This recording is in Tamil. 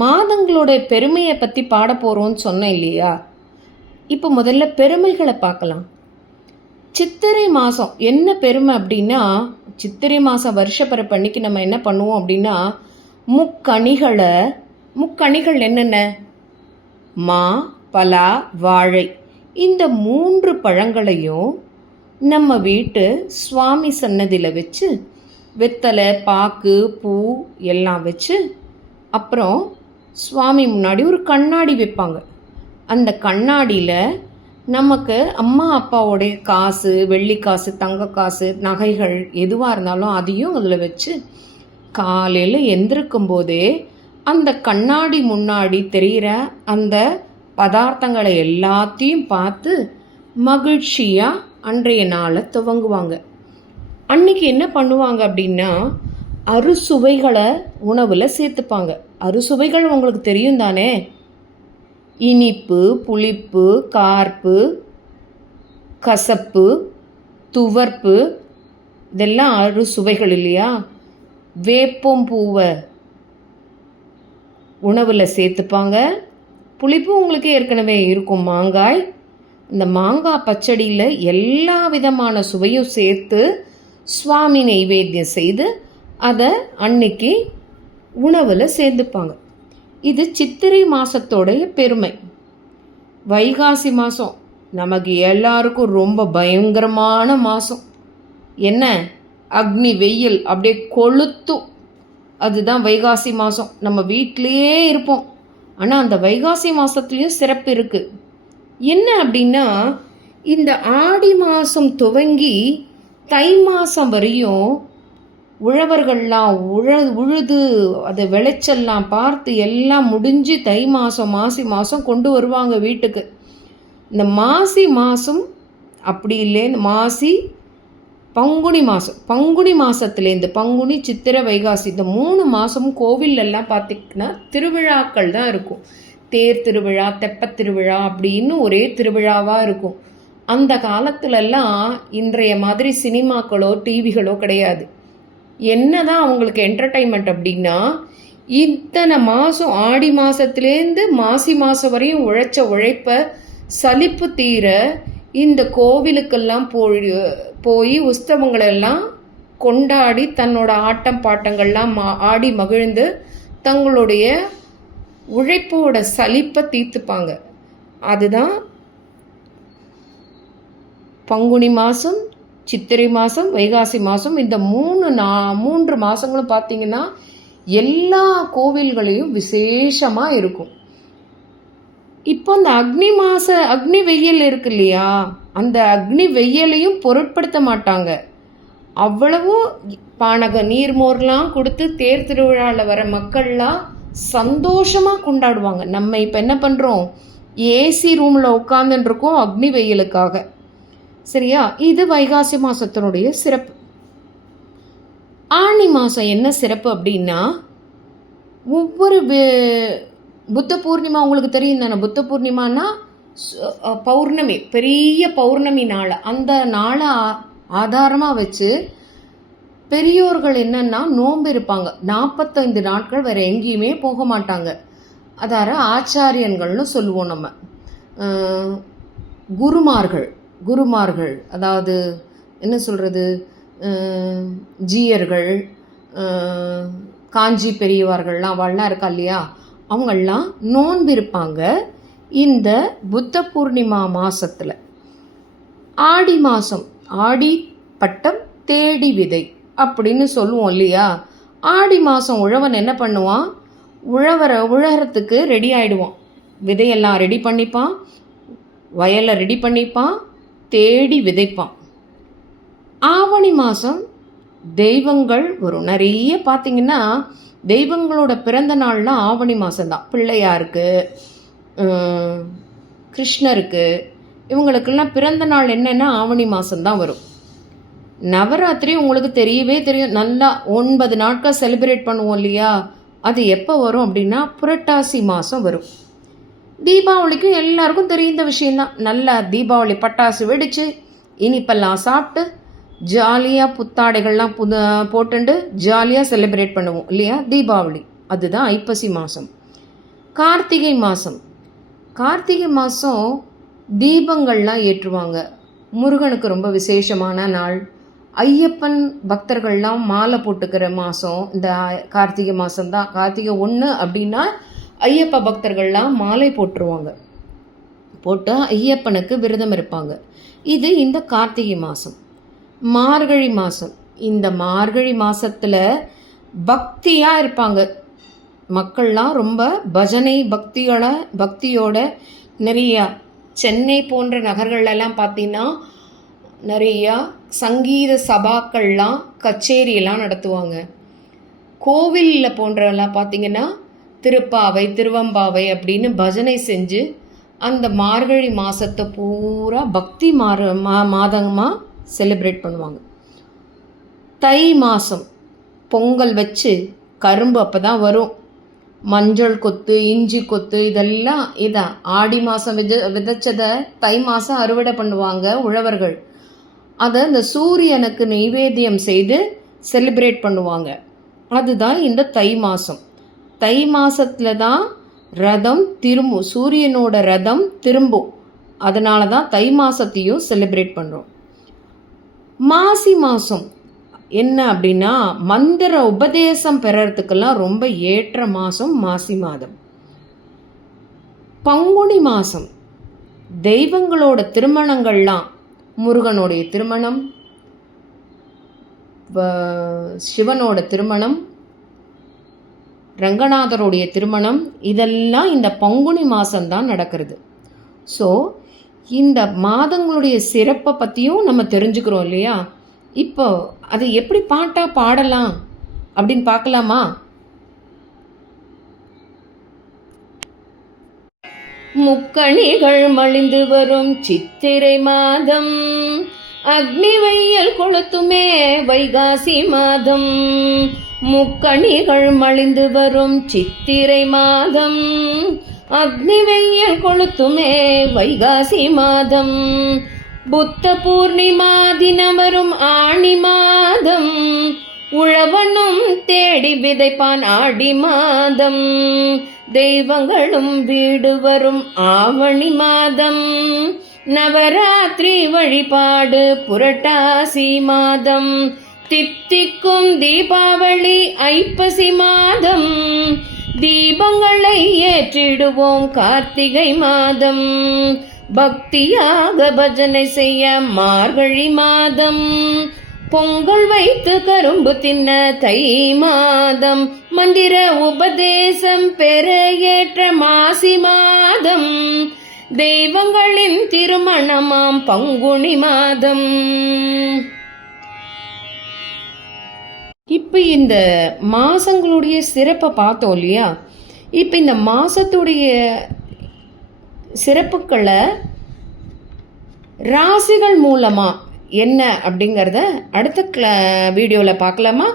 மாதங்களோட பெருமையை பற்றி பாட போகிறோன்னு சொன்னேன் இல்லையா? இப்போ முதல்ல பெருமைகளை பார்க்கலாம். சித்திரை மாதம் என்ன பெருமை அப்படின்னா, சித்திரை மாதம் வருஷப்பிறப்பு அன்னைக்கு நம்ம என்ன பண்ணுவோம் அப்படின்னா, முக்கணிகள் என்னென்ன? மா, பலா, வாழை, இந்த 3 பழங்களையும் நம்ம வீட்டு சுவாமி சன்னதியில் வச்சு வெத்தலை, பாக்கு, பூ எல்லாம் வச்சு, அப்புறம் சுவாமி முன்னாடி ஒரு கண்ணாடி வைப்பாங்க. அந்த கண்ணாடியில் நமக்கு அம்மா அப்பாவோடைய காசு, வெள்ளி காசு, தங்க காசு, நகைகள் எதுவாக இருந்தாலும் அதையும் அதில் வச்சு காலையில் எந்திருக்கும் போதே அந்த கண்ணாடி முன்னாடி தெரிகிற அந்த பதார்த்தங்களை எல்லாத்தையும் பார்த்து மகிழ்ச்சியாக அன்றைய நாளை துவங்குவாங்க. அன்றைக்கி என்ன பண்ணுவாங்க அப்படின்னா, அறுசுவைகளை உணவில் சேர்த்துப்பாங்க. அறுசுவைகள் உங்களுக்கு தெரியும் தானே? இனிப்பு, புளிப்பு, கார்ப்பு, கசப்பு, துவர்ப்பு, இதெல்லாம் அறுசுவைகள் இல்லையா? வேப்பம்பூவை உணவில் சேர்த்துப்பாங்க. புளிப்பு உங்களுக்கு ஏற்கனவே இருக்கும், மாங்காய். இந்த மாங்காய் பச்சடியில் எல்லா விதமான சுவையும் சேர்த்து சுவாமி நைவேத்தியம் செய்து அதை அன்னைக்கு உணவில் சேர்ந்துப்பாங்க. இது சித்திரை மாதத்தோடைய பெருமை. வைகாசி மாதம் நமக்கு எல்லாருக்கும் ரொம்ப பயங்கரமான மாதம். என்ன? அக்னி வெயில் அப்படியே கொளுத்தும். அதுதான் வைகாசி மாதம். நம்ம வீட்டிலையே இருப்போம். ஆனால் அந்த வைகாசி மாதத்துலேயும் சிறப்பு இருக்குது. என்ன அப்படின்னா, இந்த ஆடி மாதம் துவங்கி தை மாதம் வரையும் உழவர்கள்லாம் உழுது அதை விளைச்சல்லாம் பார்த்து எல்லாம் முடிஞ்சு தை மாதம் மாசி கொண்டு வருவாங்க வீட்டுக்கு. இந்த மாசி மாதம் அப்படி இல்லை, இந்த மாசி பங்குனி மாதத்துலேருந்து பங்குனி, சித்திரை, வைகாசி இந்த 3 மாதமும் கோவிலெல்லாம் பார்த்திங்கன்னா திருவிழாக்கள் தான் இருக்கும். தேர் திருவிழா, தெப்பத் திருவிழா அப்படின்னு ஒரே திருவிழாவாக இருக்கும். அந்த காலத்துலலாம் இன்றைய மாதிரி சினிமாக்களோ டிவிகளோ கிடையாது. என்ன தான் அவங்களுக்கு என்டர்டைன்மெண்ட் அப்படின்னா, இத்தனை மாதம் ஆடி மாதத்துலேருந்து மாசி மாதம் வரையும் உழைச்ச உழைப்பை சலிப்பு தீர இந்த கோவிலுக்கெல்லாம் போய் உற்சவங்களெல்லாம் கொண்டாடி தன்னோட ஆட்டம் பாட்டங்கள்லாம் ஆடி மகிழ்ந்து தங்களுடைய உழைப்போட சலிப்பை தீர்த்துப்பாங்க. அதுதான் பங்குனி மாதம், சித்திரை மாதம், வைகாசி மாதம். இந்த 3 மாதங்களும் பார்த்திங்கன்னா எல்லா கோவில்களையும் விசேஷமாக இருக்கும். இப்போ அந்த அக்னி வெயில் இருக்கு இல்லையா, அந்த அக்னி வெயிலையும் பொருட்படுத்த மாட்டாங்க. அவ்வளவு பானக நீர்மோர்லாம் கொடுத்து தேர் திருவிழாவில் வர மக்கள்லாம் சந்தோஷமாக கொண்டாடுவாங்க. நம்ம இப்போ என்ன பண்ணுறோம்? ஏசி ரூமில் உட்காந்துருக்கோம் அக்னி வெயிலுக்காக. சரியா? இது வைகாசி மாதத்தினுடைய சிறப்பு. ஆனி மாதம் என்ன சிறப்பு அப்படின்னா, ஒவ்வொரு புத்த பூர்ணிமா உங்களுக்கு தெரியும் தானே? புத்த பூர்ணிமானா பௌர்ணமி, பெரிய பௌர்ணமி நாள். அந்த நாளை ஆதாரமாக வச்சு பெரியோர்கள் என்னன்னா நோன்பு இருப்பாங்க. 45 நாட்கள் வேறு எங்கேயுமே போக மாட்டாங்க. அதாவது ஆச்சாரியன்கள்னு சொல்லுவோம் நம்ம. குருமார்கள் அதாவது என்ன சொல்கிறது, ஜீயர்கள், காஞ்சி பெரியவர்கள்லாம் அவள்லாம் இருக்கா இல்லையா, அவங்கெல்லாம் நோன்பு இருப்பாங்க இந்த புத்த பூர்ணிமா மாதத்தில். ஆடி மாதம், ஆடி பட்டம் தேடி விதை அப்படின்னு சொல்லுவோம் இல்லையா? ஆடி மாதம் உழவன் என்ன பண்ணுவான்? உழறத்துக்கு ரெடி ஆகிடுவான். விதையெல்லாம் ரெடி பண்ணிப்பான், வயலை ரெடி பண்ணிப்பான், தேடி விதைப்பான். ஆவணி மாதம் தெய்வங்கள் வரும் நிறைய. பார்த்திங்கன்னா தெய்வங்களோட பிறந்த நாள்லாம் ஆவணி மாதம்தான். பிள்ளையாருக்கு, கிருஷ்ணருக்கு, இவங்களுக்கெல்லாம் பிறந்த நாள் என்னென்னா ஆவணி மாதம்தான் வரும். நவராத்திரி உங்களுக்கு தெரியும், நல்லா 9 நாட்கள் செலிப்ரேட் பண்ணுவோம் இல்லையா? அது எப்போ வரும் அப்படின்னா புரட்டாசி மாதம் வரும். தீபாவளிக்கும் எல்லாருக்கும் தெரியும் இந்த விஷயம்தான். நல்லா தீபாவளி பட்டாசு வெடித்து இனிப்பெல்லாம் சாப்பிட்டு ஜாலியாக புத்தாடைகள்லாம் போட்டுண்டு ஜாலியாக செலிப்ரேட் பண்ணுவோம் இல்லையா? தீபாவளி அதுதான் ஐப்பசி மாதம். கார்த்திகை மாதம். கார்த்திகை மாதம் தீபங்கள்லாம் ஏற்றுவாங்க. முருகனுக்கு ரொம்ப விசேஷமான நாள். ஐயப்பன் பக்தர்கள்லாம் மாலை போட்டுக்கிற மாதம் இந்த கார்த்திகை மாதம்தான். கார்த்திகை 1 அப்படின்னா ஐயப்ப பக்தர்கள்லாம் மாலை போட்டுருவாங்க. போட்டு ஐயப்பனுக்கு விரதம் இருப்பாங்க. இது இந்த கார்த்திகை மாதம். மார்கழி மாதம். இந்த மார்கழி மாதத்தில் பக்தியாக இருப்பாங்க மக்கள்லாம். ரொம்ப பஜனை பக்தியோட நிறையா சென்னை போன்ற நகர்களெல்லாம் பார்த்தீங்கன்னா நிறையா சங்கீத சபாக்கள்லாம் கச்சேரியெல்லாம் நடத்துவாங்க. கோவிலில் போன்றெல்லாம் பார்த்திங்கன்னா திருப்பாவை திருவம்பாவை அப்படின்னு பஜனை செஞ்சு அந்த மார்கழி மாதத்தை பூரா பக்தி மாதமாக செலிப்ரேட் பண்ணுவாங்க. தை மாதம் பொங்கல் வச்சு கரும்பு அப்போ தான் வரும். மஞ்சள் கொத்து இஞ்சி கொத்து இதெல்லாம் இதான் ஆடி மாதம் விதைச்சதை தை மாதம் அறுவடை பண்ணுவாங்க உழவர்கள். அதை இந்த சூரியனுக்கு நெய்வேத்தியம் செய்து செலிப்ரேட் பண்ணுவாங்க. அதுதான் இந்த தை மாதம். தை மாதத்தில் தான் ரதம் திரும்பும், சூரியனோட ரதம் திரும்பும். அதனால தான் தை மாதத்தையும் செலிப்ரேட் பண்ணுறோம். மாசி மாதம் என்ன அப்படின்னா மந்திர உபதேசம் பெறறதுக்கெல்லாம் ரொம்ப ஏற்ற மாதம் மாசி மாதம். பங்குனி மாதம் தெய்வங்களோட திருமணங்கள்லாம், முருகனுடைய திருமணம், சிவனோட திருமணம், ரங்கநாதருடைய திருமணம், இதெல்லாம் இந்த பங்குனி மாதம்தான் நடக்கிறது. ஸோ இந்த மாதங்களுடைய சிறப்பை பற்றியும் நம்ம தெரிஞ்சுக்கிறோம் இல்லையா? இப்போ அது எப்படி பாட்டாக பாடலாம் அப்படின்னு பார்க்கலாமா? முக்கணிகள் மலிந்து வரும் சித்திரை மாதம், அக்னி வெயில் கொளுத்துமே வைகாசி மாதம். முக்கணிகள் மலிந்து வரும் சித்திரை மாதம், அக்னி வெயில் கொளுத்துமே வைகாசி மாதம். புத்த பூர்ணிமா தினம் வரும் ஆணி மாதம், உழவனும் தேடி விதைப்பான் ஆடி மாதம். தெய்வங்களும் வீடு வரும் ஆவணி மாதம், நவராத்திரி வழிபாடு புரட்டாசி மாதம். தித்திக்கும் தீபாவளி ஐப்பசி மாதம், தீபங்களை ஏற்றிடுவோம் கார்த்திகை மாதம். பக்தியாக பஜனை செய்ய மார்கழி மாதம், பொங்கல் வைத்து கரும்பு தின்ன தை மாதம். மந்திர உபதேசம் பெற ஏற்ற மாசி மாதம், தெய்வங்களின் திருமணமாம் பங்குனி மாதம். இப்போ இந்த மாதங்களுடைய சிறப்பை பார்த்தோம் இல்லையா? இப்போ இந்த மாதத்துடைய சிறப்புக்களை ராசிகள் மூலமாக என்ன அப்படிங்கிறத அடுத்த வீடியோவில் பார்க்கலாமா?